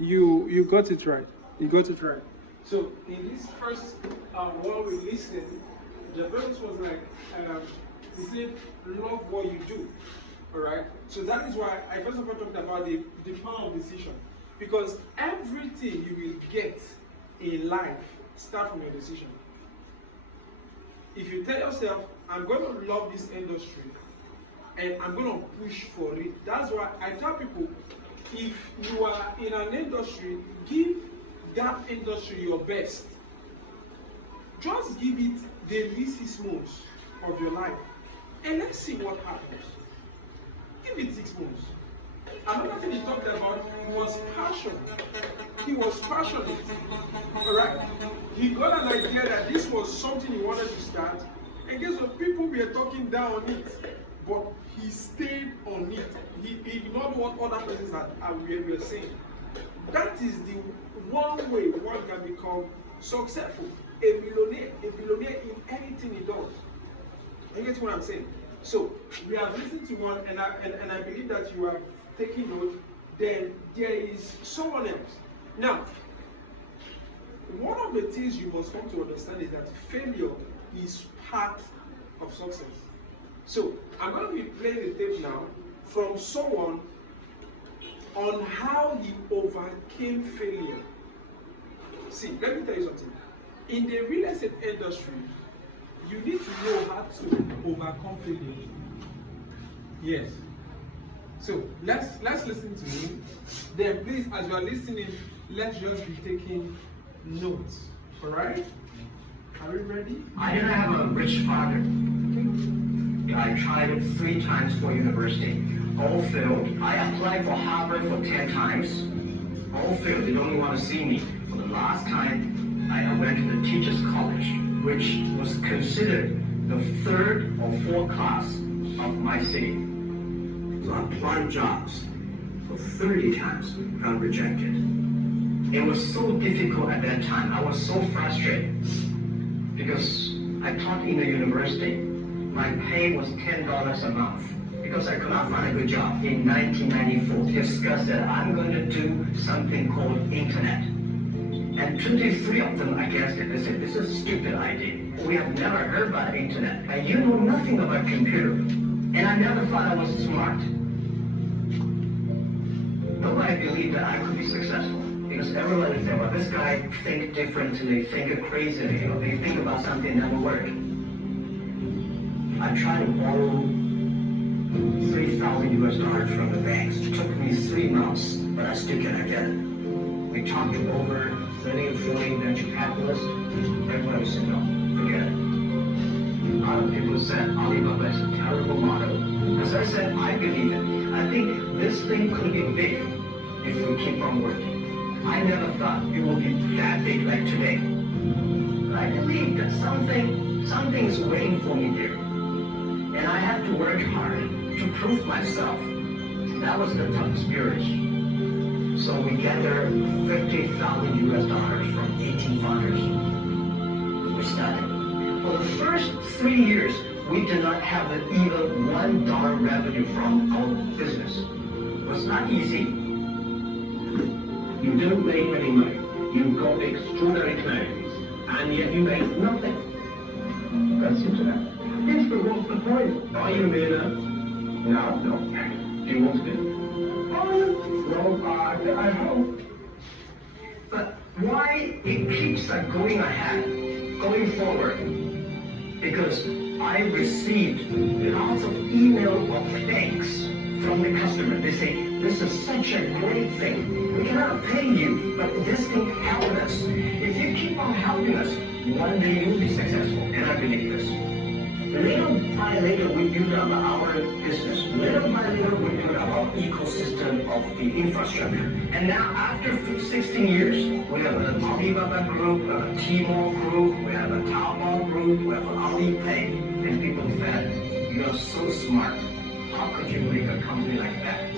You got it right. You got it right. So in this first while we listened, the verse was like, he said, love what you do. Alright? So that is why I first of all talked about the power of decision. Because everything you will get in life starts from your decision. If you tell yourself, I'm going to love this industry and I'm going to push for it, that's why I tell people, if you are in an industry, give that industry your best. Just give it the least 6 months of your life and let's see what happens. Give it 6 months. Another thing he talked about was passion. He was passionate. Alright? He got an idea that this was something he wanted to start, and guess what? People were talking down on it. But he stayed on it. He ignored what other persons were saying. That is the one way one can become successful. A billionaire in anything he does. You get what I'm saying? So we have listened to one, and I believe that you are taking note. Then there is someone else. Now, one of the things you must come to understand is that failure is part of success. So I'm going to be playing the tape now from someone on how he overcame failure. See, let me tell you something. In the real estate industry, you need to know how to overcome failure. Yes. So let's listen to him. Then please, as you are listening, let's just be taking notes. All right? Are we ready? I didn't have a rich father. I tried 3 times for university. All failed. I applied for Harvard for 10 times. All failed. They don't even want to see me. For the last time, I went to the teachers' college, which was considered the 3rd or 4th class of my city. So I applied jobs for 30 times, got rejected. It was so difficult at that time. I was so frustrated because I taught in the university. My pay was $10 a month because I could not find a good job. In 1994, discussed that I'm going to do something called internet. And 23 of them against it. They said, this is a stupid idea. We have never heard about internet. And you know nothing about computer. And I never thought I was smart. Nobody believed that I could be successful. Because everybody said, well, this guy think differently, think crazily, you know, they think about something that will work. I tried to borrow $3,000 from the banks. It took me 3 months, but I still cannot get it. We talked to over 30 or 40 venture capitalists. Everybody said, no, forget it. A lot of people said Alibaba is a terrible model. As I said, I believe it. I think this thing could be big if we keep on working. I never thought it would be that big like today. But I believe that something is waiting for me there. And I have to work hard to prove myself. That was the toughest period. So we gathered $50,000 from 18 funders. We started. For the first 3 years, we did not have even $1 revenue from our business. It was not easy. You don't make any money. You've got extraordinary claims, and yet you make nothing. That's internet. Yes, but what's the point? Are you a millionaire? No. Do you want to be? Well, I hope. But why it keeps going ahead, going forward? Because I received lots of email of thanks from the customer. They say, this is such a great thing. We cannot pay you, but this thing helped us. If you keep on helping us, one day you'll be successful, and I believe this. Little by little, we build up our business. Little by little, we build up our ecosystem of the infrastructure. And now, after 16 years, we have an Alibaba group, we have a Tmall group, we have a Taobao group, we have an Alipay, and people said, you are so smart. How could you make a company like that?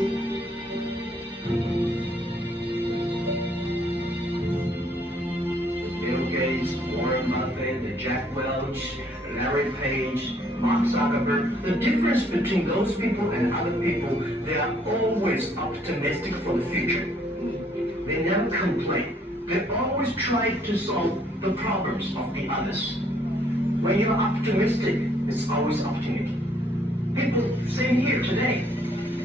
Bill Gates, Warren Buffett, Jack Welch, Larry Page, Mark Zuckerberg. The difference between those people and other people, they are always optimistic for the future. They never complain. They always try to solve the problems of the others. When you're optimistic, it's always opportunity. People same here today.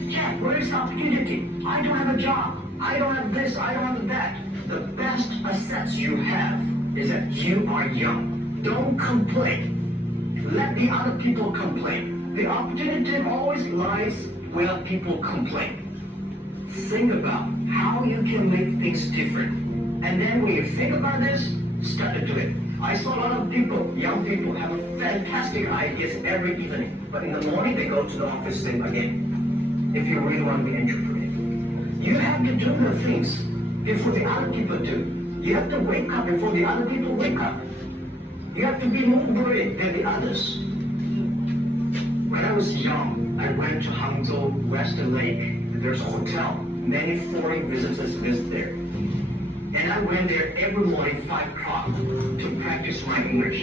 Yeah, where is the opportunity? I don't have a job. I don't have this. I don't have that. The best assets you have is that you are young. Don't complain. Let the other people complain. The opportunity always lies where people complain. Think about how you can make things different. And then when you think about this, start to do it. I saw a lot of people, young people, have fantastic ideas every evening. But in the morning, they go to the office same again. If you really want to be entrepreneur, you have to do the things before the other people do. You have to wake up before the other people wake up. You have to be more brave than the others. When I was young, I went to Hangzhou Western Lake. There's a hotel. Many foreign visitors visit there. And I went there every morning, 5 o'clock, to practice my English.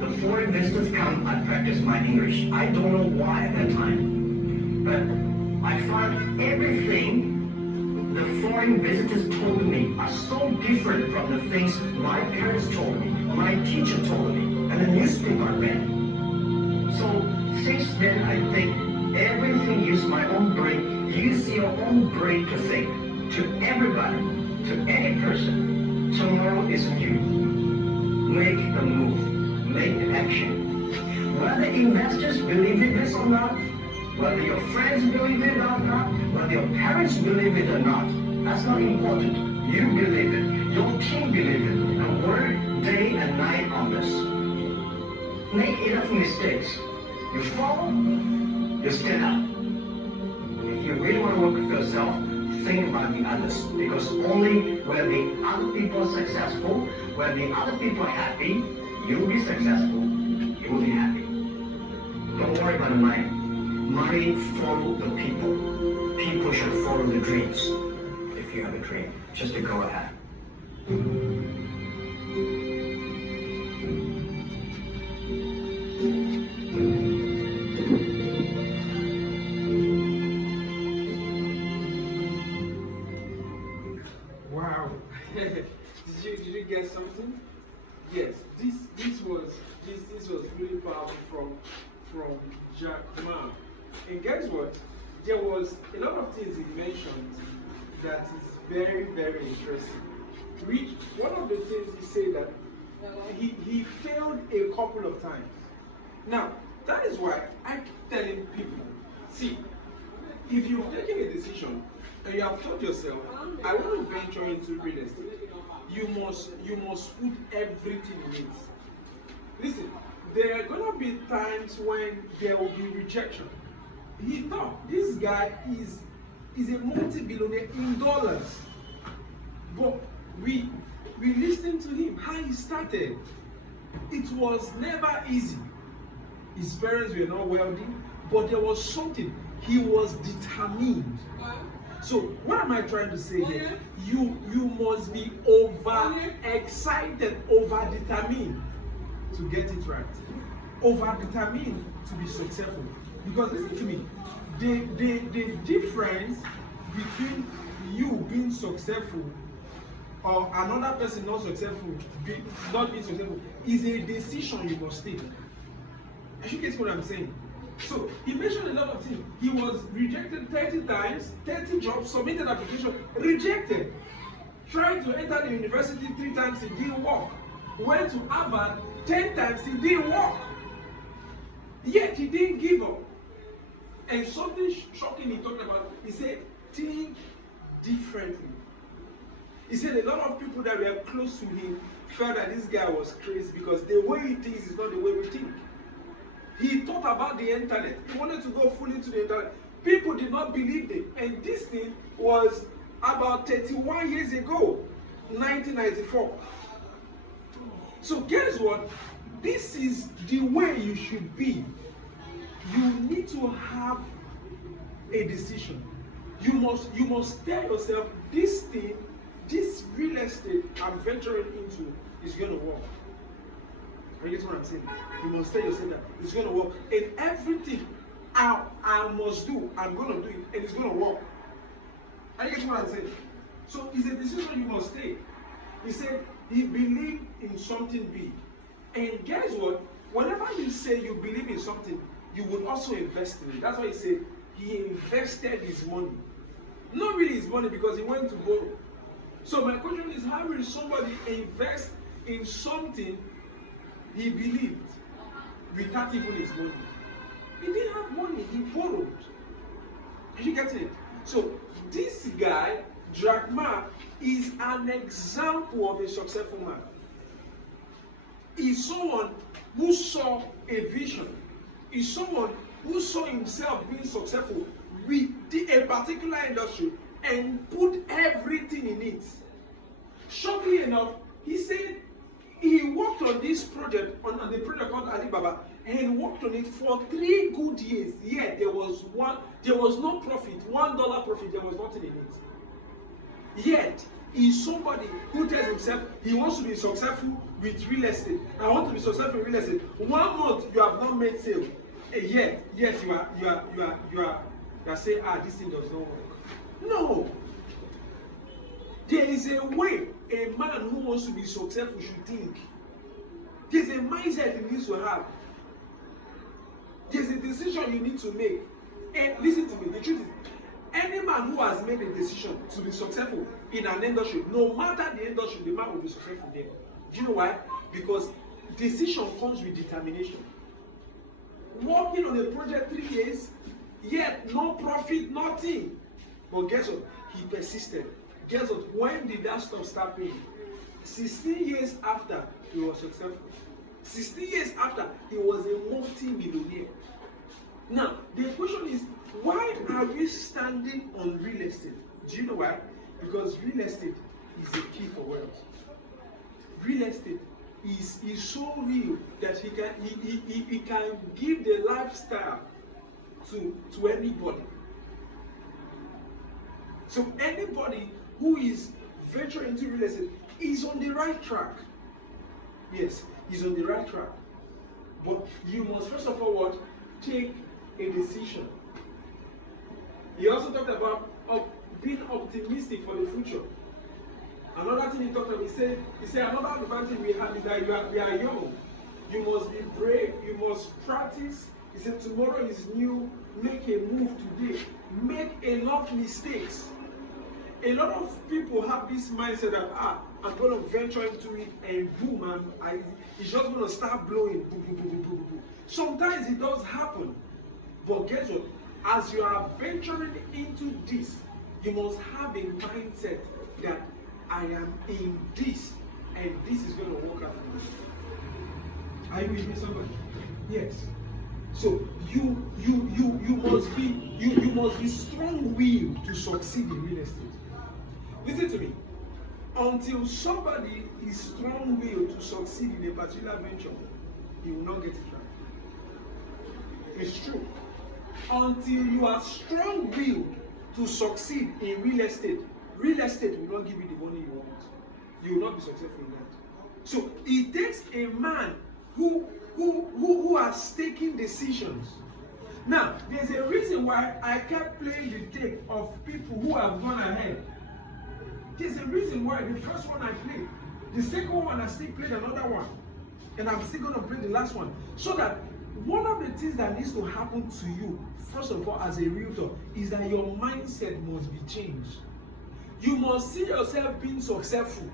The foreign visitors come, I practice my English. I don't know why at that time. But I found everything the foreign visitors told me are so different from the things my parents told me, my teacher told me, and the newspaper I read. So since then, I think everything use my own brain. Use your own brain to think. To everybody, to any person, tomorrow is new. Make the move. Make the action. Whether investors believe in this or not, whether your friends believe it or not, whether your parents believe it or not, that's not important. You believe it. Your team believe it. And work day and night on this. Make enough mistakes. You fall, you stand up. If you really want to work with yourself, think about the others. Because only when the other people are successful, when the other people are happy, you'll be successful. You will be happy. Don't worry about the money. Money follow the people. People should follow the dreams. If you have a dream, just to go ahead. Wow. Did you get something? Yes. This was really powerful from Jack Ma. And guess what? There was a lot of things he mentioned that is very, very interesting. One of the things he said that he failed a couple of times. Now, that is why I keep telling people, see, if you've taken a decision and you have told yourself, I want to venture into real estate, you must put everything in it. Listen, there are going to be times when there will be rejection. He thought this guy is a multi-billionaire in dollars. But we listened to him, how he started. It was never easy. His parents were not wealthy, but there was something. He was determined. So what am I trying to say here? You must be over excited, over determined to get it right. Over determined to be successful. Because listen to me, the difference between you being successful or another person not successful, not being successful, is a decision you must take. I should get what I'm saying. So he mentioned a lot of things. He was rejected 30 times, 30 jobs, submitted application, rejected. Tried to enter the university 3 times, it didn't work. Went to Harvard 10 times, it didn't work. Yet he didn't give up. And something shocking he talked about, he said, think differently. He said a lot of people that were close to him felt that this guy was crazy because the way he thinks is not the way we think. He thought about the internet. He wanted to go fully into the internet. People did not believe him. And this thing was about 31 years ago, 1994. So guess what? This is the way you should be. You need to have a decision. You must tell yourself, this thing, this real estate I'm venturing into is going to work. You get what I'm saying? You must tell yourself that it's going to work. And everything I must do, I'm going to do it, and it's going to work. You get what I'm saying? So it's a decision you must take. He said he believed in something big. And guess what? Whenever you say you believe in something, you would also invest in it. That's why he said he invested his money. Not really his money, because he went to borrow. So my question is, how will somebody invest in something he believed without even his money? He didn't have money, he borrowed. Are you getting it? So this guy, Drachma, is an example of a successful man. He's someone who saw a vision. He's someone who saw himself being successful with a particular industry and put everything in it. Shortly enough, he said he worked on this project, on the project called Alibaba, and worked on it for 3 good years. Yet there was no profit, $1 profit, there was nothing in it. Yet he's somebody who tells himself he wants to be successful with real estate. I want to be successful in real estate. 1 month you have not made sale, yet you are saying, this thing does not work. No. There is a way a man who wants to be successful should think. There's a mindset he needs to have. There's a decision you need to make. And listen to me, the truth is, any man who has made a decision to be successful in an industry, no matter the industry, the man will be successful there. Do you know why? Because decision comes with determination. Working on a project 3 years, yet no profit, nothing. But guess what? He persisted. Guess what? When did that stuff start paying? 16 years after, he was successful. 16 years after, he was a multi-millionaire. Now, the question is, why are we standing on real estate? Do you know why? Because real estate is the key for wealth. Real estate is so real that he can give the lifestyle to anybody. So anybody who is venturing into real estate is on the right track. Yes, he's on the right track. But you must first of all what? Take a decision. He also talked about being optimistic for the future. Another thing he talked about, he said another advantage we have is that we are young. You must be brave, you must practice. He said tomorrow is new, make a move today. Make enough mistakes. A lot of people have this mindset that I'm going to venture into it and boom, it's just going to start blowing. Boom, boom, boom, boom, boom, boom. Sometimes it does happen. But guess what? As you are venturing into this, you must have a mindset that I am in this and this is going to work out for me. Are you with me, somebody? Yes. So you must be strong-willed to succeed in real estate. Listen to me. Until somebody is strong-willed to succeed in a particular venture, he will not get it right. It's true. Until you are strong-willed to succeed in real estate will not give you the money you want. You will not be successful in that. So it takes a man who has taken decisions. Now, there's a reason why I kept playing the tape of people who have gone ahead. There's a reason why the first one I played, the second one I still played another one, and I'm still going to play the last one. So that one of the things that needs to happen to you, first of all, as a realtor, is that your mindset must be changed. You must see yourself being successful.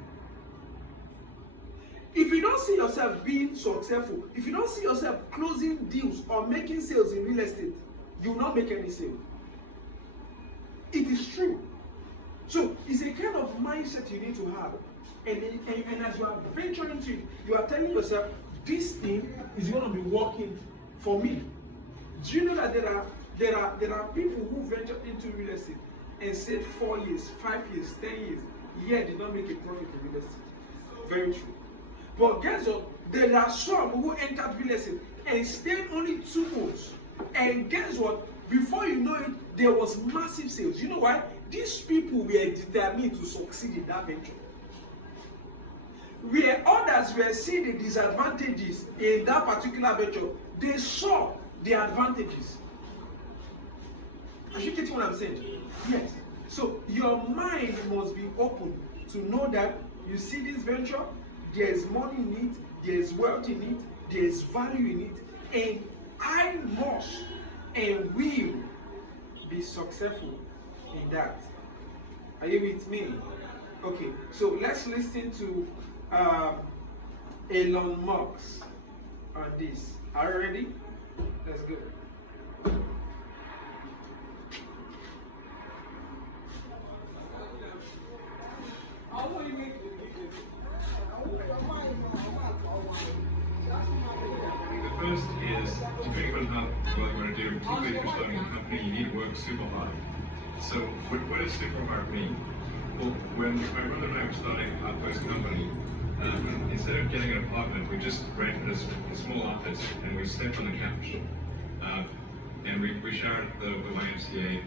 If you don't see yourself being successful, if you don't see yourself closing deals or making sales in real estate, you will not make any sale. It is true. So it's a kind of mindset you need to have. And as you are venturing into it, you are telling yourself, this thing is going to be working for me. Do you know that there are people who venture into real estate and stayed 4 years, 5 years, 10 years, yet did not make a profit in real estate? Very true. But guess what? There are some who entered real estate and stayed only 2 months. And guess what? Before you know it, there was massive sales. You know why? These people were determined to succeed in that venture. Where others were seeing the disadvantages in that particular venture, they saw the advantages. Are you getting what I'm saying? Yes. So your mind must be open to know that you see this venture, there's money in it, there's wealth in it, there's value in it, and I must and will be successful in that. Are you with me? Okay, so let's listen to Elon Musk on this. Are you ready? Let's go. The first is, depending on how well you want to do, particularly if you're starting a company, you need to work super hard. So what does super hard mean? Well, when my brother and I were starting our first company, instead of getting an apartment, we just rented a small office and we slept on the couch. And we showered at the YMCA,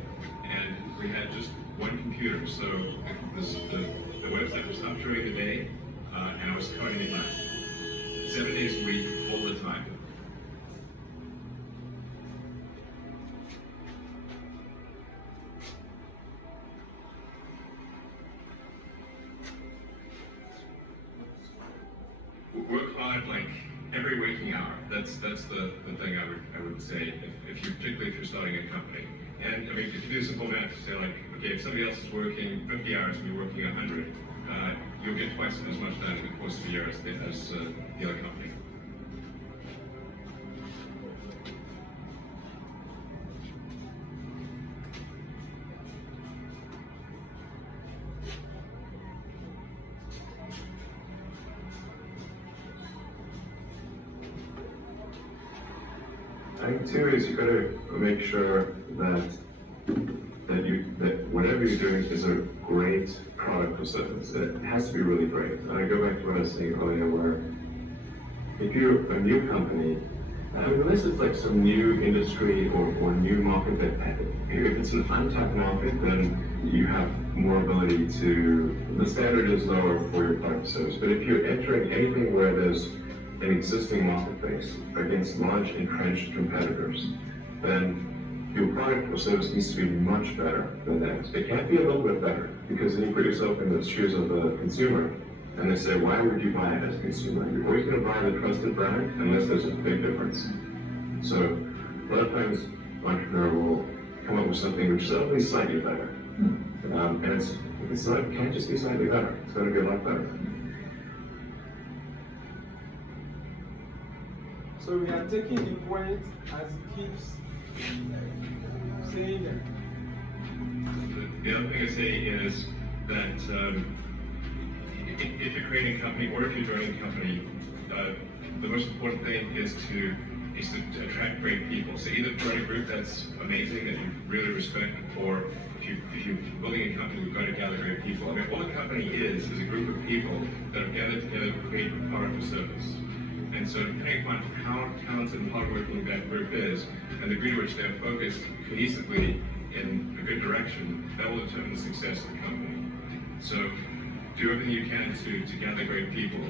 and we had just one computer. So the website was up during the day, and I was coding at night. 7 days a week, all the time. Work hard, like every waking hour. That's the thing I would say. Particularly if you're starting a company. And I mean, if you do simple math, say like, okay, if somebody else is working 50 hours and you're working 100, you'll get twice as much done in the course of a year as the other company. I think too is you got to make sure that whatever you're doing is a great product or service. It has to be really great. And I go back to what I was saying earlier, where if you're a new company, unless it's like some new industry or new market that if it's an untapped market, then you have more ability to, the standard is lower for your product or service. But if you're entering anything where there's an existing marketplace against large entrenched competitors, then your product or service needs to be much better than that. It can't be a little bit better, because then you put yourself in the shoes of the consumer, and they say, why would you buy it as a consumer? You're always going to buy the trusted brand unless there's a big difference. So a lot of times, an entrepreneur will come up with something which is only slightly better. And it can't just be slightly better. It's got to be a lot better. So we are taking the point as he keeps saying that. The other thing I say is that if you're creating a company or if you're joining a company, the most important thing is to attract great people. So either join a group that's amazing, that you really respect, or if you're building a company, you've got to gather great people. I mean, all a company is a group of people that are gathered together to create a product or service. And so depending upon how talented and hardworking that group is, and the degree to which they are focused cohesively in a good direction, that will determine the success of the company. So do everything you can to gather great people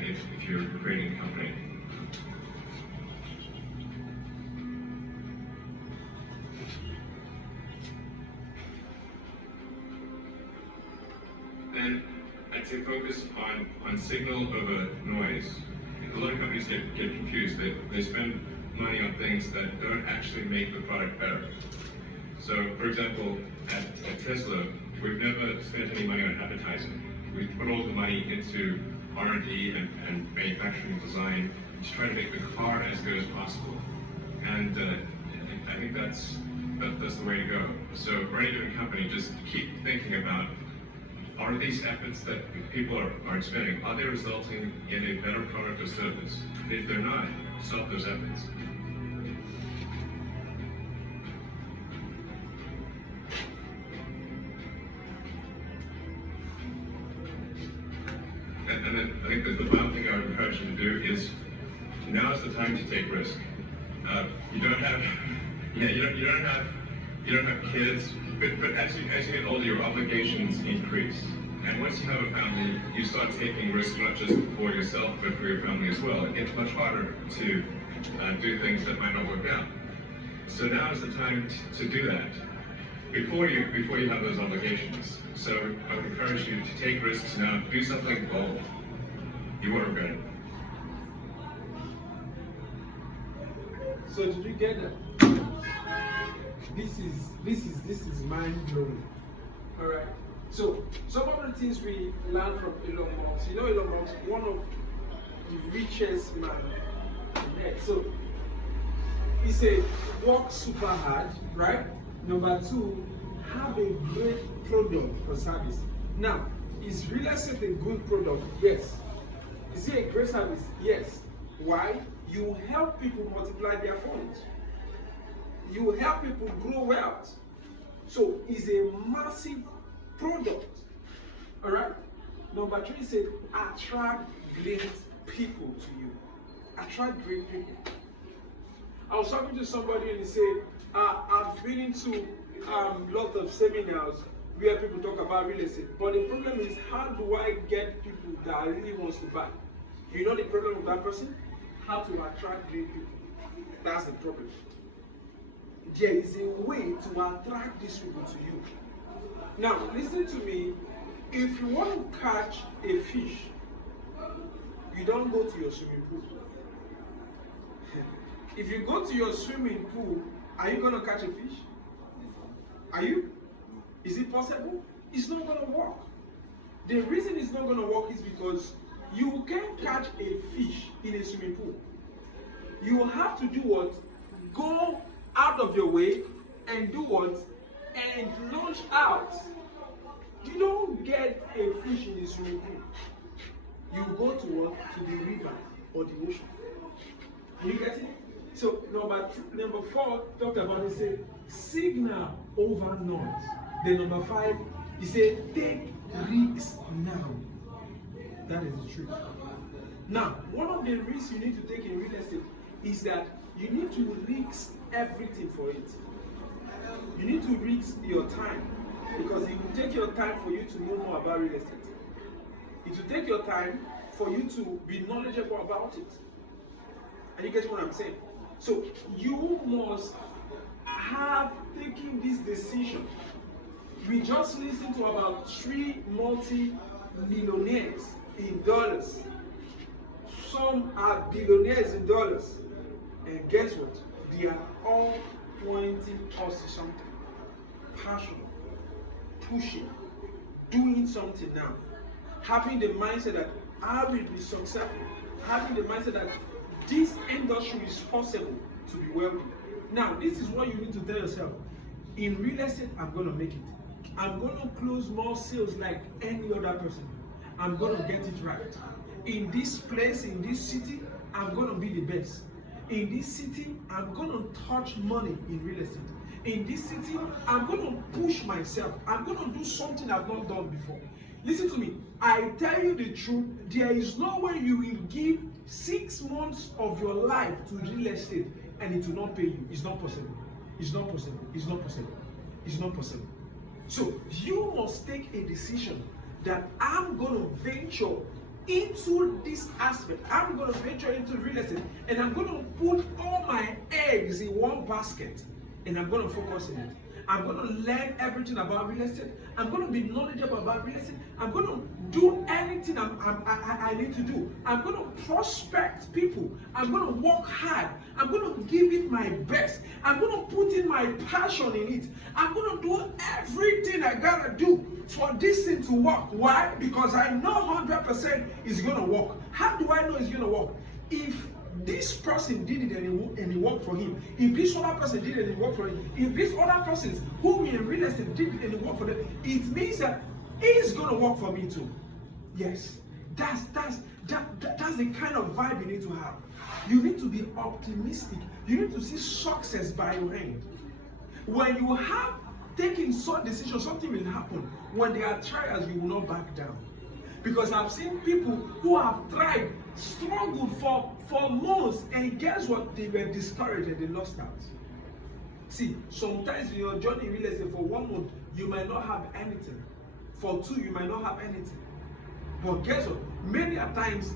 if you're creating a company. Then I'd say focus on signal over noise. A lot of companies get confused. They spend money on things that don't actually make the product better. So, for example, at Tesla, we've never spent any money on advertising. We put all the money into R&D and manufacturing design to try to make the car as good as possible. And I think that's the way to go. So for any given company, just keep thinking about, are these efforts that people are expending, are they resulting in a better product or service? If they're not, stop those efforts. And then I think the final thing I would encourage you to do is, now is the time to take risk. You don't have kids, but as you get older, your obligations increase. And once you have a family, you start taking risks not just for yourself, but for your family as well. It gets much harder to do things that might not work out. So now is the time to do that. before you have those obligations. So I would encourage you to take risks now. Do something bold. You won't regret it. So did you get that? This is mind blowing. All right. So some of the things we learn from Elon Musk. You know, Elon Musk, one of the richest man on earth. So he said, work super hard, right? Number two, have a great product or service. Now, is real estate a good product? Yes. Is it a great service? Yes. Why? You help people multiply their funds. You help people grow wealth. So it's a massive product. All right. Number three said attract great people to you. Attract great people. I was talking to somebody and he said, I've been into lot of seminars where people talk about real estate. But the problem is, how do I get people that really wants to buy? You know the problem with that person? How to attract great people. That's the problem. There is a way to attract these people to you. Now, listen to me. If you want to catch a fish, you don't go to your swimming pool. If you go to your swimming pool, are you going to catch a fish? Are you? Is it possible? It's not going to work. The reason it's not going to work is because you can't catch a fish in a swimming pool. You have to do what? Go out of your way and do what? And launch out. You don't get a fish in the swimming pool. You go to what? To the river or the ocean. You get it? So number four talked about, he said, signal over noise. Then number five, he said, take risks now. That is the truth. Now, one of the risks you need to take in real estate is that you need to risk everything for it. You need to risk your time, because it will take your time for you to know more about real estate. It will take your time for you to be knowledgeable about it. And you get what I'm saying? So you must have taken this decision. We just listened to about 3 multi-millionaires in dollars. Some are billionaires in dollars. And guess what? They are all pointing us to something. Passion, pushing, doing something now. Having the mindset that I will be successful. Having the mindset that this industry is possible to be wealthy. Now, this is what you need to tell yourself. In real estate, I'm going to make it. I'm going to close more sales like any other person. I'm going to get it right. In this place, in this city, I'm going to be the best. In this city, I'm going to touch money in real estate. In this city, I'm going to push myself. I'm going to do something I've not done before. Listen to me. I tell you the truth, there is no way you will give 6 months of your life to real estate and it will not pay you. It's not possible. It's not possible. It's not possible. It's not possible. So you must take a decision that I'm going to venture into this aspect. I'm going to venture into real estate and I'm going to put all my eggs in one basket and I'm going to focus on it. I'm going to learn everything about real estate. I'm going to be knowledgeable about real estate. I'm going to do anything I need to do. I'm going to prospect people. I'm going to work hard. I'm going to give it my best. I'm going to put in my passion in it. I'm going to do everything I got to do for this thing to work. Why? Because I know 100% it's going to work. How do I know it's going to work? If this person did it and it worked for him, if this other person did it and it worked for him, if this other persons who in real estate did it and it worked for them, it means that it's going to work for me too. Yes, that's the kind of vibe you need to have. You need to be optimistic. You need to see success by your hand. When you have taken some decision, something will happen. When there are trials, you will not back down. Because I've seen people who have tried, struggled for months, and guess what? They were discouraged and they lost out. See, sometimes in your journey in real estate, for 1 month, you might not have anything. For 2, you might not have anything. But guess what? Many a times,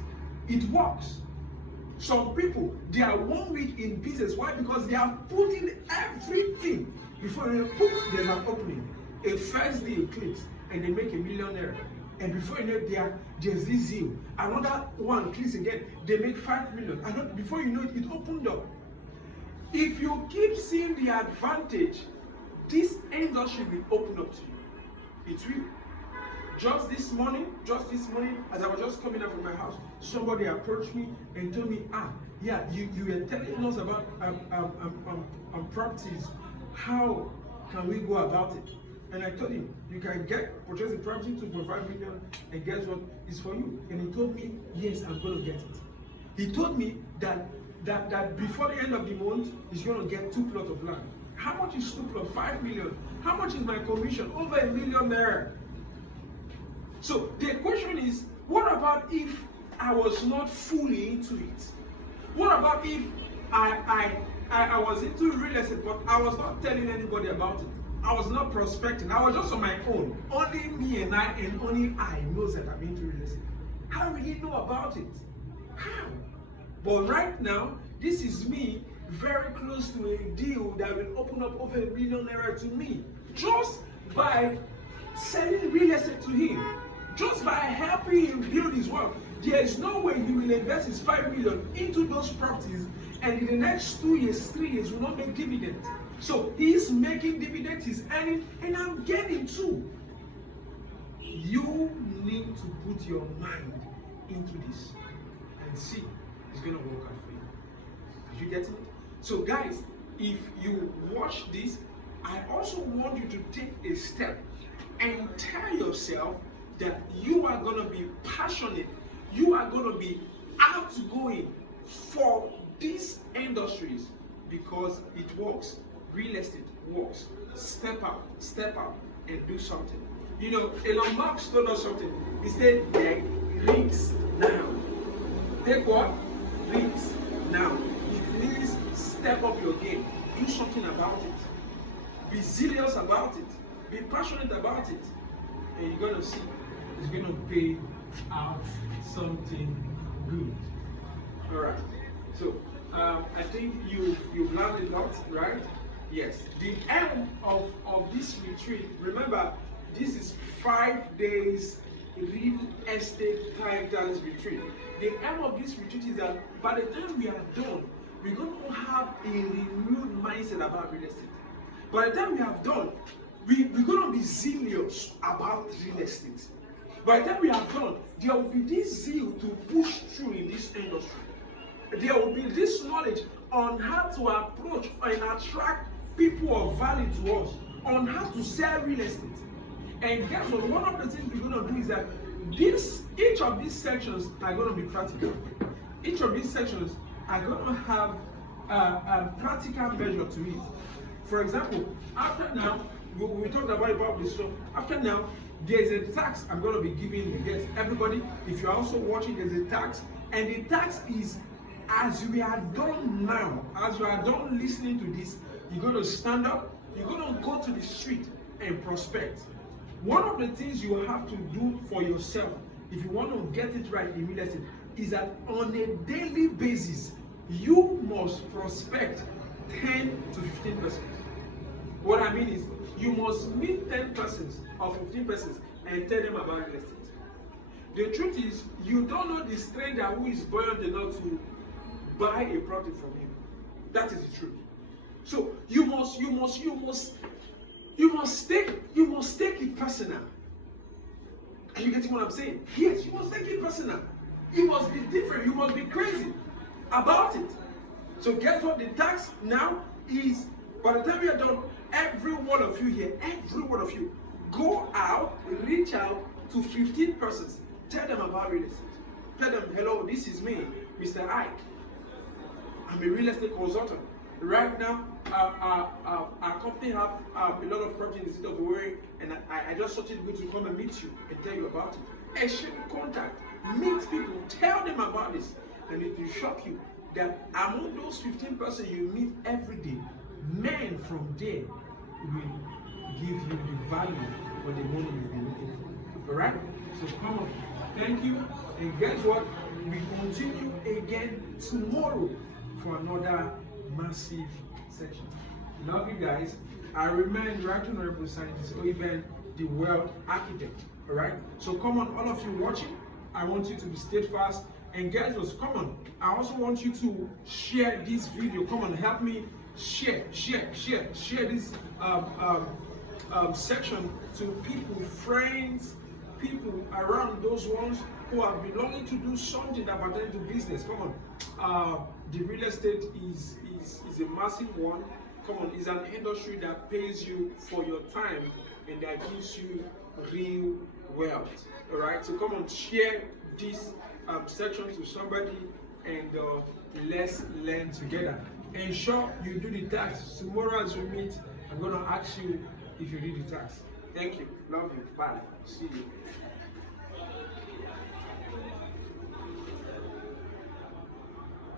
it works. Some people, they are 1 week in business. Why? Because they are putting everything Before you know, poof, there's an opening. A first deal clicks and they make a millionaire. And before you know, there's this deal. Another one clicks again, they make 5 million. And before you know it, it opened up. If you keep seeing the advantage, this industry will open up to you. It will. Just this morning, as I was just coming out from my house, somebody approached me and told me, yeah, you were telling us about properties. How can we go about it? And I told him, you can purchase a property, 2.5 million, and guess what? It's for you. And he told me, yes, I'm going to get it. He told me that before the end of the month, he's going to get 2 plots of land. How much is 2 plots? 5 million. How much is my commission? Over $1 million. So the question is, what about if I was not fully into it? What about if I was into real estate, but I was not telling anybody about it? I was not prospecting. I was just on my own. Only me and only I knows that I'm into real estate. How will he know about it? How? But right now, this is me very close to a deal that will open up over $1 million to me, just by selling real estate to him, just by helping him build his wealth. There is no way he will invest his 5 million into those properties and in the next 2 years, 3 years will not make dividends. So he's making dividends, he's earning, and I'm getting too. You need to put your mind into this and see it's going to work out for you. Are you getting it? So guys, if you watch this, I also want you to take a step and tell yourself that you are going to be passionate, you are going to be outgoing for these industries because it works. Real estate works. Step out, and do something. You know, Elon Musk told us something. He said, take risks now. Take what? Risks now. It means step up your game. Do something about it. Be serious about it. Be passionate about it. And you're going to see it's going to pay out something good. All right. So I think you've learned a lot, right? Yes. The aim of this retreat, remember, this is 5 days real estate TITANS retreat. The aim of this retreat is that by the time we are done, we're going to have a renewed mindset about real estate. By the time we have done, we're going to be zealous about real estate. By the time we have done, there will be this zeal to push through in this industry. There will be this knowledge on how to approach and attract people of value to us, on how to sell real estate. And guess what? One of the things we're going to do is that each of these sections are going to be practical. Each of these sections are going to have a practical measure to it. For example, after now, we talked about this. So after now, there's a tax I'm going to be giving you. Yes, everybody, if you're also watching, there's a tax. And the tax is, as we are done now, as you are done listening to this, you're going to stand up, you're going to go to the street and prospect. One of the things you have to do for yourself, if you want to get it right in real estate, is that on a daily basis, you must prospect 10 to 15 persons. What I mean is, you must meet 10 persons or 15 persons and tell them about real estate. The truth is, you don't know the stranger who is buoyant enough to buy a property from you. That is the truth. So you must take it personal. Are you getting what I'm saying? Yes, you must take it personal. You must be different. You must be crazy about it. So guess what? The tax now is, by the time we are done, every one of you here, every one of you, go out, reach out to 15 persons. Tell them about real estate. Tell them, hello, this is me, Mr. Ike. I'm a real estate consultant. Right now, our company have a lot of property in the city of Owerri, and I just thought it good to come and meet you and tell you about it. Exchange contact, meet people, tell them about this, and it will shock you that among those 15 persons you meet every day, men from there will give you the value or the money you've been looking for. All right? So come on. Thank you. And guess what? We continue again tomorrow for another massive section. Love you guys. I remain Right Honorable Scientist Oiben, the World Architect. All right. So come on, all of you watching, I want you to be steadfast. And guys, come on. I also want you to share this video. Come on, help me share this section to people, friends, people around those ones who are belonging to do something that pertains to business. Come on, the real estate is a massive one. Come on, it's an industry that pays you for your time and that gives you real wealth. All right, so come on, share this section to somebody and let's learn together. Ensure you do the task. Tomorrow as we meet, I'm going to ask you if you did the task. Thank you. Love you. Bye. See you.